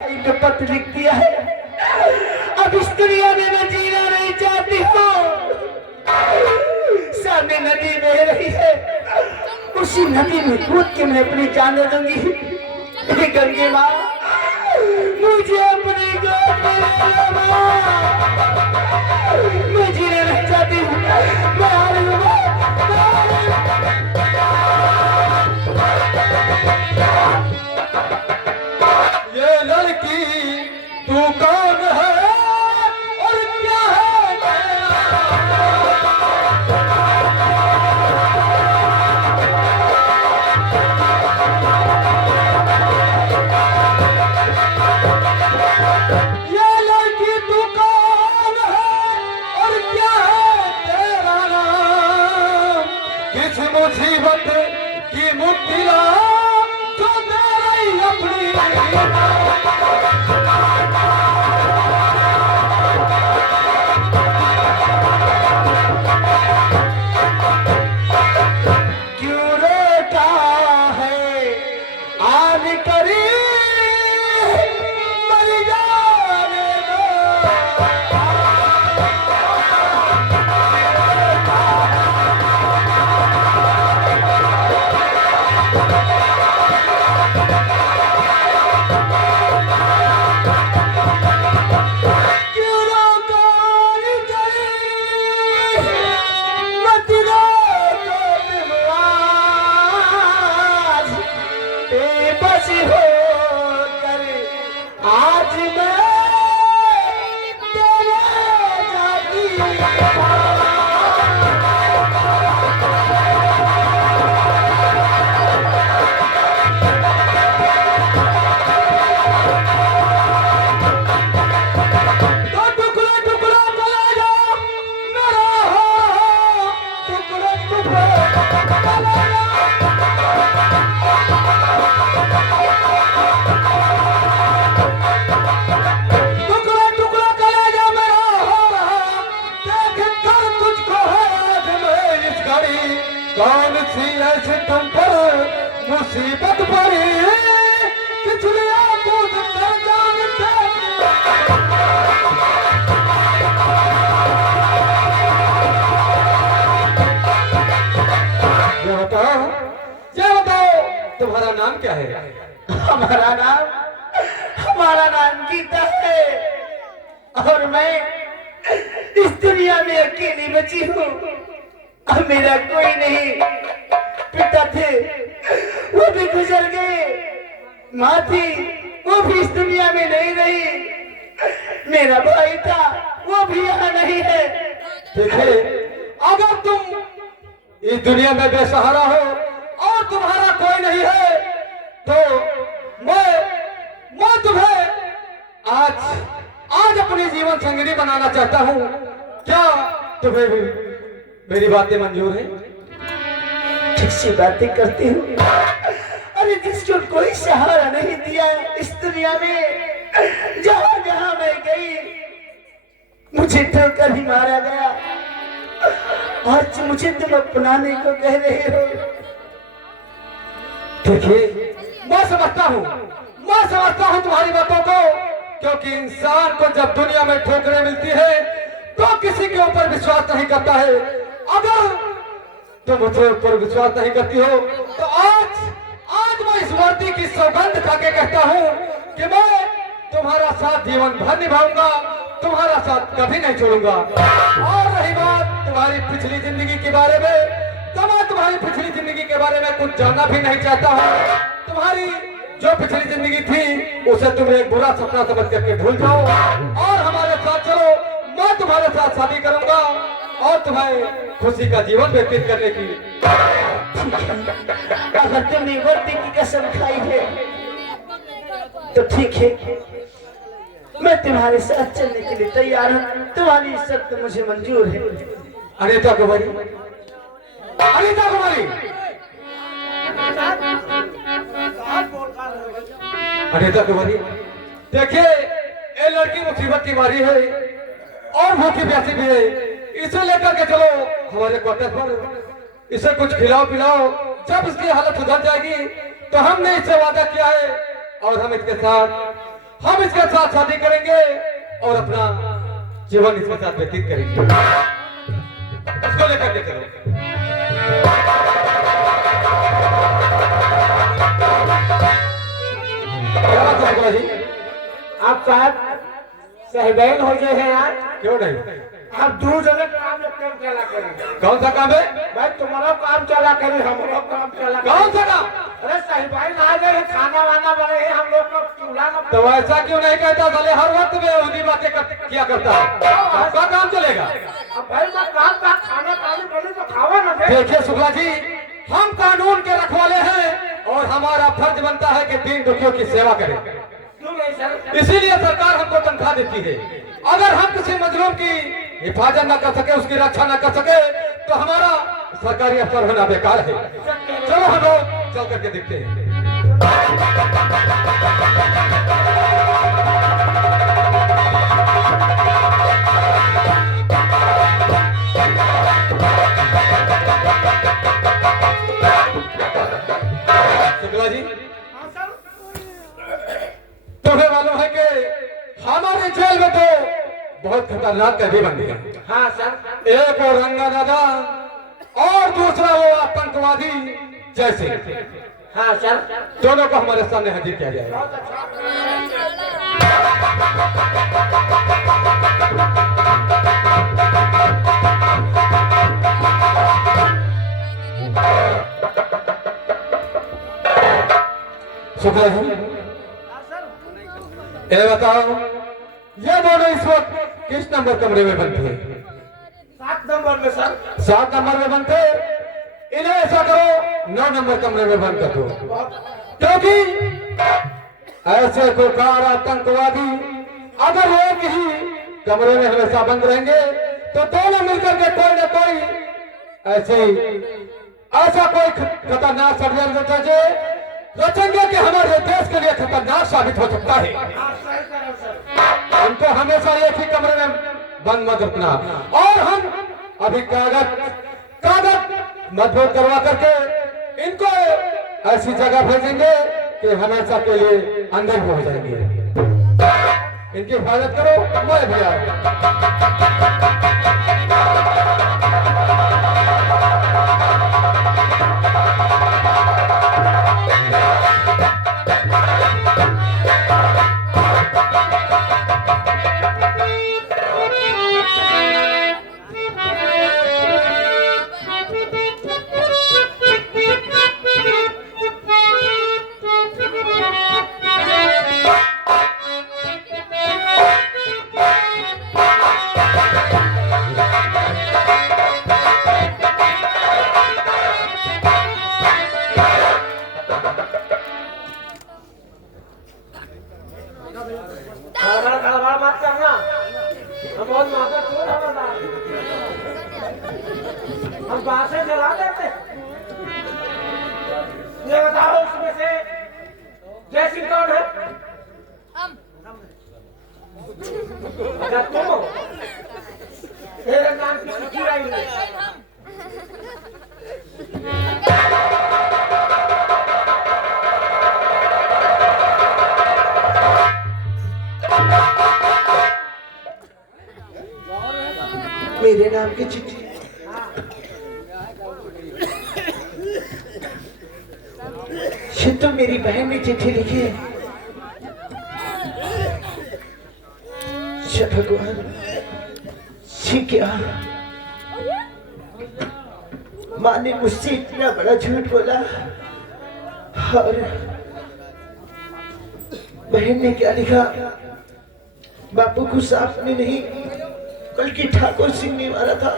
पे पत्र लिख दिया है। अब इस दुनिया में मैं जीना नहीं चाहती हूँ। सामने नदी बह रही है, उसी नदी में कूद के मैं अपनी जान दे दूंगी। हे गंगे माँ, मुझे अपनी गोद में ले लो माँ। मैं जीना नहीं चाहती हूँ, मैं आ रही हूँ माँ। ये लड़की तू कौन है और क्या है ये लड़की तू कौन है और क्या है तेरा नाम। किस मुसीबत की मुट्ठिया जो दे रही अपनी क्यों रोता है आज करी मर जाने दो। क्यों रोता है करी मत रोको तुम आज। बेबस होकर आज मैं तेरे जाती तो टुकड़ा टुकड़ा चला जाओ मेरा हो टुकड़े टुकड़े चला टुकड़ा टुकड़ा चला जा मेरा हो रहा। देख कर तुझको है आज मैं इस घड़ी कौन सी ऐसी तुम पर मुसीबत पड़ी पिछलिया कूद कर जानते ये बताओ तुम्हारा नाम क्या है। हमारा नाम गीता है और मैं इस दुनिया में अकेली बची हूँ। अब मेरा कोई नहीं। पिता थे, वो भी गुजर गए। माँ थी, वो भी इस दुनिया में नहीं रही। मेरा भाई था, वो भी यहाँ नहीं है। देखिए अगर तुम इस दुनिया में बेसहारा हो और तुम्हारा कोई नहीं है तो मैं तुम्हें आज अपनी जीवन संगिनी बनाना चाहता हूँ। क्या तुम्हें भी मेरी बातें मंजूर है। ठीक सी बातें करती हूँ। अरे जिसको कोई सहारा नहीं दिया इस दुनिया में, जहाँ जहाँ मैं गई मुझे ठोकर ही मारा गया। आज मुझे तुम अपनाने को कह रहे हो। देखिए मैं समझता हूँ तुम्हारी बातों को, क्योंकि इंसान को जब दुनिया में ठोकरें मिलती है तो किसी के ऊपर विश्वास नहीं करता है। अगर तुम मुझे ऊपर विश्वास नहीं करती हो तो आज मैं इस वर्दी की सौगंध खा के कहता हूँ कि मैं तुम्हारा साथ जीवन भर निभाऊंगा, तुम्हारा साथ कभी नहीं छोड़ूंगा। और रही बात तुम्हारी पिछली जिंदगी के बारे में, तो मैं तुम्हारी पिछली जिंदगी के बारे में कुछ जानना भी नहीं चाहता हूँ। तुम्हारी जो पिछली जिंदगी थी उसे तुम एक बुरा सपना समझ करके भूल जाओ और हमारे साथ चलो। मैं तुम्हारे साथ शादी करूंगा और तुम्हें खुशी का जीवन व्यतीत करने की। अगर तुमने वर्दी की कसम खाई है तो ठीक है, मैं तुम्हारे साथ चलने के लिए तैयार हूँ। तुम्हारी शर्त मुझे मंजूर है। अनीता कुमारी, अनीता कुमारी, देखिए ये लड़की मुसीबत की मारी है और भूखी प्यासी भी है। इसे लेकर के चलो हमारे क्वार्टर पर, इसे कुछ खिलाओ पिलाओ। जब इसकी हालत सुधर जाएगी तो हमने इससे वादा किया है और हम इसके साथ हम इसके साथ शादी करेंगे और अपना जीवन इसके साथ व्यतीत करेंगे। इसको लेकर के चलो। क्या बात है शुक्ला जी? आप साहब सहबैन हो गए हैं यार। क्यों नहीं? आप दूर जगह काम चला करेंगे। कौन सा काम है भाई? तुम्हारा काम चला करें, हम लोग काम चला करें। कौन सा काम? अरे सहबैन आ गए हैं, खाना वाना बने हैं, हम लोग को चूल्हा न। तो ऐसा क्यों नहीं कहता? साले हर वक्त में उन्हीं बातें किया करता है। आपका काम चलेगा। अब भाई मैं काम का खाना पानी बोले तो खावा ना। देखिए शुक्ला जी, हम कानून के रखवाले हैं और हमारा फर्ज बनता है कि दीन दुखियों की सेवा करें। क्यों नहीं सर? इसीलिए सरकार हमको तनख्वाह देती है। अगर हम किसी मजलूम की हिफाजत न कर सके, उसकी रक्षा न कर सके, तो हमारा सरकारी अफसर होना बेकार है। चलो हम लोग चल करके देखते हैं। शुक्ला जी, तुम्हें मालूम है कि हमारे जेल में तो बहुत खतरनाक कैदी बन गए। हाँ सर। एक और रंगा दादा और दूसरा वो आतंकवादी जैसे। हाँ सर। दोनों को हमारे सामने हाजिर किया जाएगा। शुक्ला जी, ये बताओ, ये दोनों इस वक्त किस नंबर कमरे में बनते हैं? 7 नंबर में सर। 7 नंबर में बनते। इन्हें ऐसा करो 9 नंबर कमरे में बंद कर दो, क्योंकि ऐसे कुकार आतंकवादी अगर एक ही कमरे में हमेशा बंद रहेंगे तो दोनों मिलकर के कोई न कोई ऐसा कोई खतरनाक षड्यंत्र रचेंगे कि हमारे देश के लिए खतरनाक साबित हो सकता है। उनको हमेशा एक ही कमरे में बंद मत रखना। और हम अभी कागज मजबूत करवा करके इनको ऐसी जगह भेजेंगे कि हमेशा के लिए अंदर हो जाएंगे। इनकी हिफाजत करो। मैं भैया मत करना, हम बहुत माता चोर हम बांसे जला देते। ये बताओ उसमें से जैसी कौन है? अच्छा तुम हो? तेरे नाम की चिट्ठी आई है। मेरे नाम की चिट्ठी। ये तो मेरी बहन ने चिट्ठी लिखी है। भगवान जी, क्या माँ ने मुझसे इतना बड़ा झूठ बोला और बहन ने क्या लिखा? बापू को सांप ने नहीं बल्कि ठाकुर सिंह ने मारा था।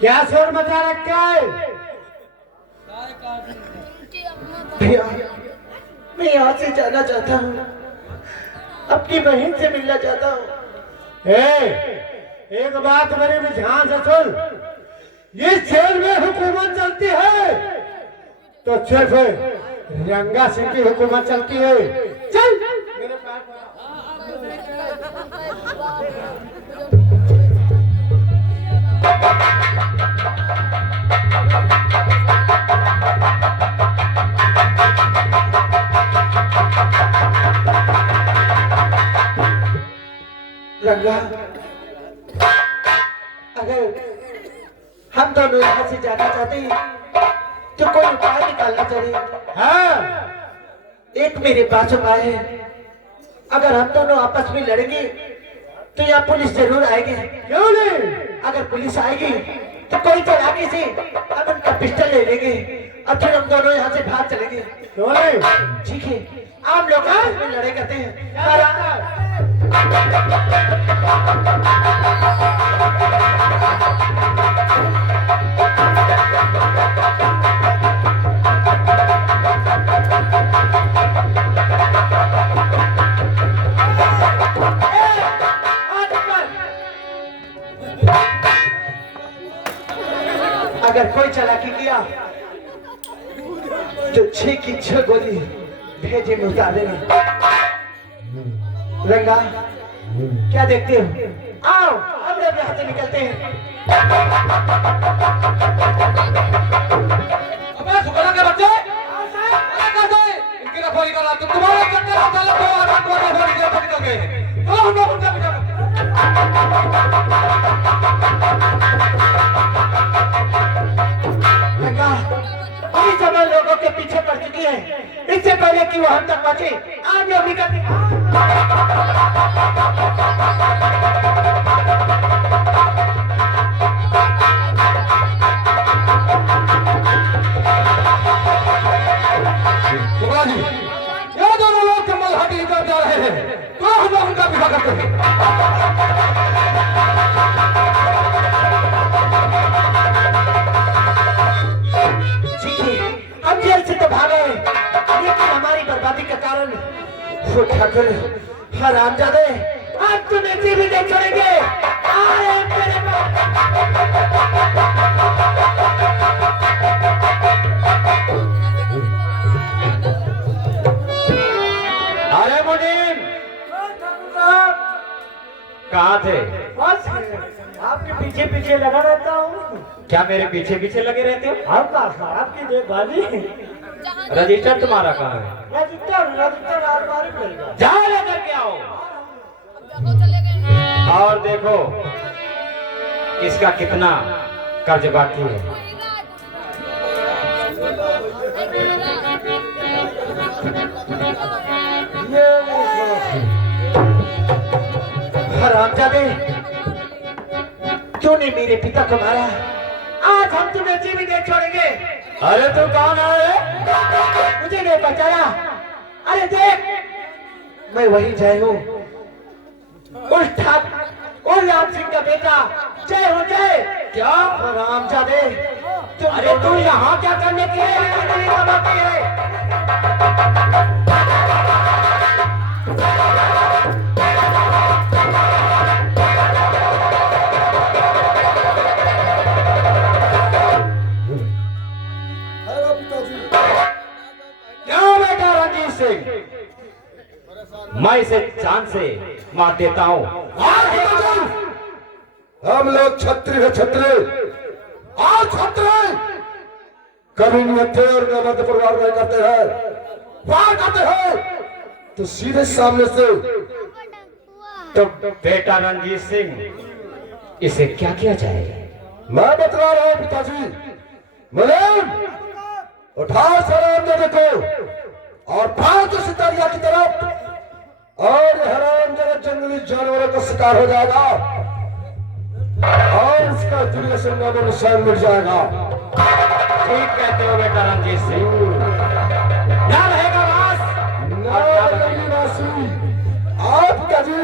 क्या शोर मचा रखा है? भैया मैं यहाँ से जाना चाहता हूँ, अपनी बहन से मिलना चाहता हूँ। एक बात मेरे भी ध्यान से सुन, इस जेल में हुकूमत चलती है तो सिर्फ रंगा सिंह की हुकूमत चलती है। चल मेरे पास रंगा, अगर हम दोनों यहाँ से जाना चाहते हैं तो कोई उपाय निकालना चाहिए। हाँ, एक मेरे पास उपाय है। अगर हम दोनों आपस में लड़ेंगे तो यहाँ पुलिस जरूर आएगी। क्यों नहीं? अगर पुलिस आएगी तो कोई चालाकी से हम उनका पिस्टल ले लेंगे और फिर हम दोनों यहाँ से भाग चलेंगे। क्यों नहीं? ठीक है, आप लोग आपस में लड़े करते हैं। अगर कोई चालाकी किया तो 6 की 6 गोली भेजे में उतार देना। रंगा, क्या देखते हो? आओ, हम लोग यहाँ से निकलते हैं। अबे सुबह के बच्चे, कर दो इनकी रखवाली करा। तुम तुम्हारे करते हो चलो तो आराम को रखवाली के ऊपर निकल गए। चलो हम लोग उनका पीछा रंगा, अभी समय लोगों के पीछे पड़ चुकी है। इससे पहले कि वो हम तक पहुंचे, आप लोग निकलते हैं। सुबह जी, ये दोनों लोग कमल हाथी कर जा रहे हैं तो हम लोग उनका पीछा करते हैं। ठीक है, हम जेल से तो भागे लेकिन हमारी बर्बादी का कारण वो ठाकुर हरामजादे आज तुम्हें जीवित नहीं छोड़ेंगे। आए मेरे अरे मुनीम, कहाँ थे? बस आपके पीछे पीछे लगा रहता हूँ। क्या मेरे पीछे पीछे लगे रहते हो? आपकी देखभाली। रजिस्टर तुम्हारा कहाँ है? रजिस्टर अलमारी में रहेगा। जाओ लेकर के आओ और देखो इसका कितना कर्ज बाकी है। हरामजादे, तूने मेरे पिता को मारा, आज हम तुम्हें जीवित नहीं छोड़ेंगे। अरे तू कौन है? मुझे नहीं बचाया। अरे देख, मैं वही जय हूँ, उस राम सिंह का बेटा। जय हो जय। क्या? हरामजादे, अरे तू यहाँ क्या करने के लिए क्या बेटा रंजीत सिंह, मैं इसे जान से मार देता हूँ। हम लोग छत्री है, छत्री और छत्री कभी नहीं थे और न मध्य परिवार नहीं करते हैं। वार करते हैं तो सीधे सामने से। तो बेटा रंजीत सिंह, इसे क्या किया जाए? मैं बतला रहा हूँ पिताजी। मलेम, उठाओ हरामजादे को और भाग दो सितारिया की तरफ और हरामजादा जंगली जानवरों का शिकार हो जाएगा और इसका दुनिया से नामो निशान मिट जाएगा। ठीक कहते हो बेटा रंजीत सिंह। क्या रहेगा वास? ना रहेगी वासी। आप पिताजी,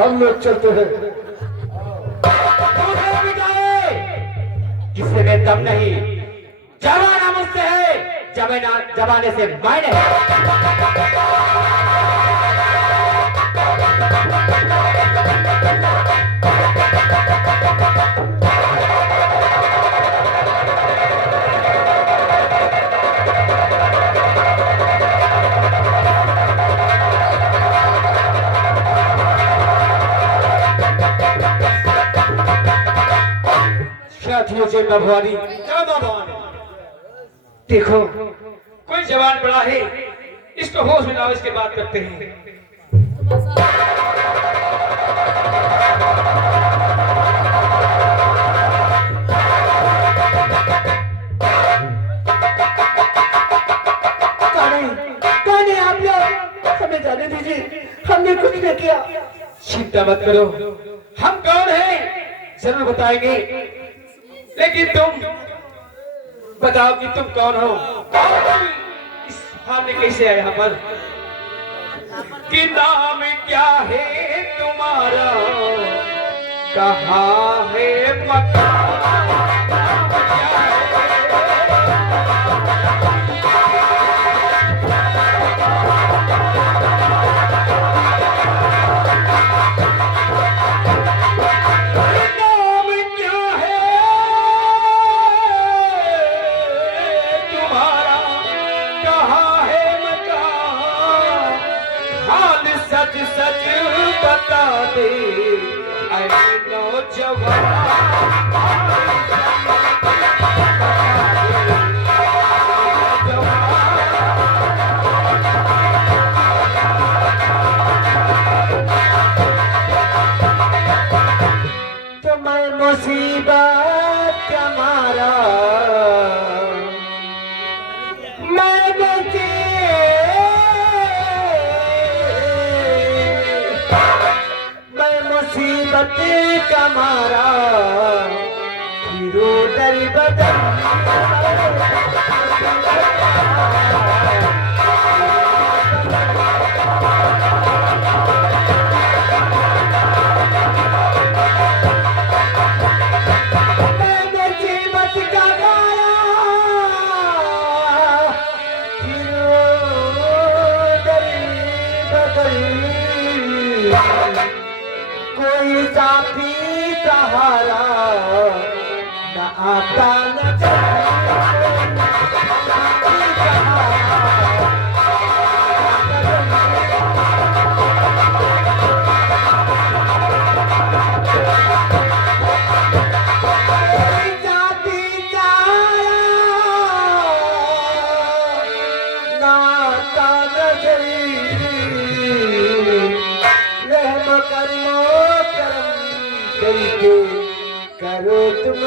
हम लोग चलते हैं। दूसरे भी जाए, किसी में दम नहीं। जवाना मुझसे है, जमाने से मैं नहीं। साथियों से मां भवानी, क्या माँ भवानी? देखो कोई जवान बड़ा है, इसको होश में लाओ, इसके बात करते हैं। कौन है आप लोग? हमें जाने दीजिए, हमने कुछ नहीं किया। चिंता मत करो, हम कौन हैं जरूर बताएंगे, लेकिन तुम बताओ कि तुम कौन हो, इस हाल में कैसे आए यहाँ पर, कि नाम क्या है तुम्हारा, कहाँ है मकान, नाम क्या है? नाम क्या है तुम्हारा, कहाँ है मकान, हाल सच सच बता दे ऐ नौजवान। तुम्हें मुसीबत का मारा मैं बचे, मैं मुसीबत का मारा फिरो दर बदर। कोई साथी सहारा न आता न करो तुम